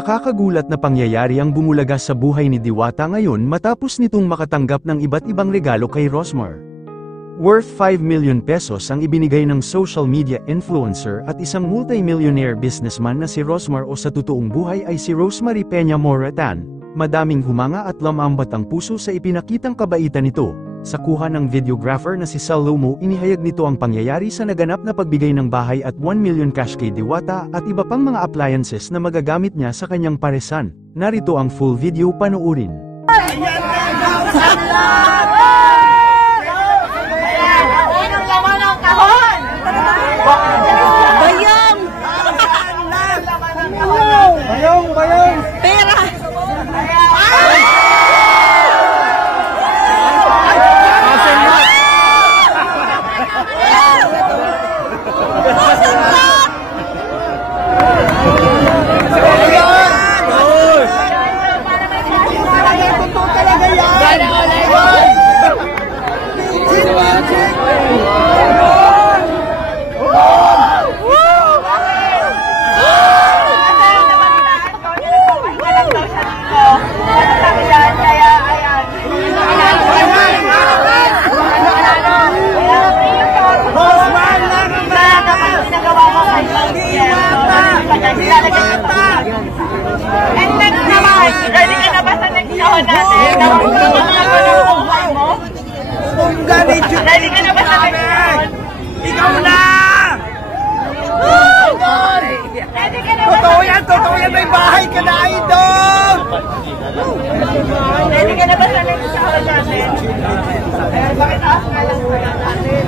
Nakakagulat na pangyayari ang bumulaga sa buhay ni Diwata ngayon matapos nitong makatanggap ng iba't ibang regalo kay Rosmar. Worth 5 million pesos ang ibinigay ng social media influencer at isang multi-millionaire businessman na si Rosmar o sa totoong buhay ay si Rosemary Peña Moratan. Madaming humanga at lamambat ang puso sa ipinakitang kabaitan nito. Sa kuha ng videographer na si Salomo, inihayag nito ang pangyayari sa naganap na pagbigay ng bahay at 1 million cash kay Diwata at iba pang mga appliances na magagamit niya sa kanyang paresan. Narito ang full video, panoorin. Bayong! Pera! And next naman, ready ka na ba sa next show natin? Ready ka na ba sa next show? Ikaw na! Ready ka na ba sa Totoo yan, may bahay ka na, idol! Ready ka na ba sa next show natin? Bakit taas na lang sa natin?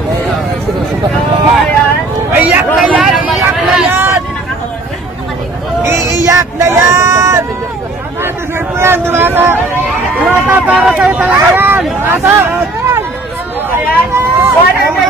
Iyak na yan! Iyak na yan! Iiyak na yan! Deserve mo yan, Diwata! Diwata, para sa'yo talaga yan! Asa! Ayan, what are my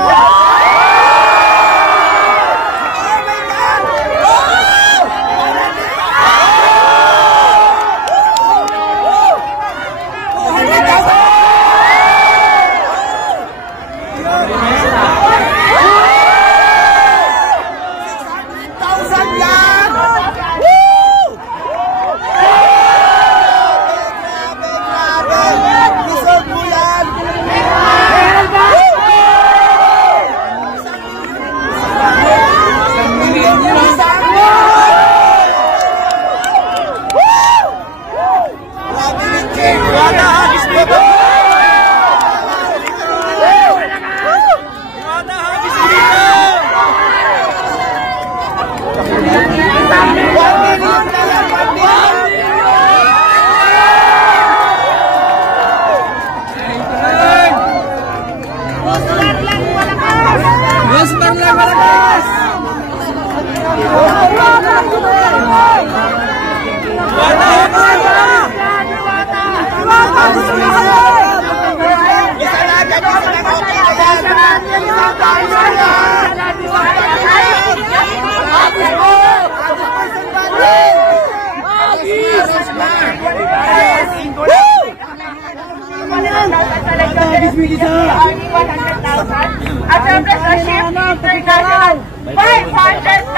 at syempre sa Shift International, 500,000!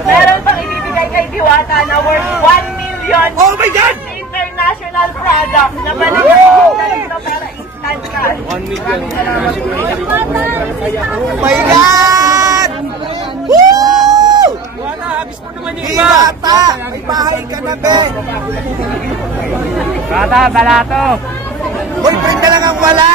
Meron pang ibibigay kay Diwata na worth 1 million international product na managay na para instant cash. 1 million. Oh my God! Woo! Wala, habis mo naman yung iba. Diwata! May bahay ka na, be! Bata, balato. Boyfriend ka lang ang wala!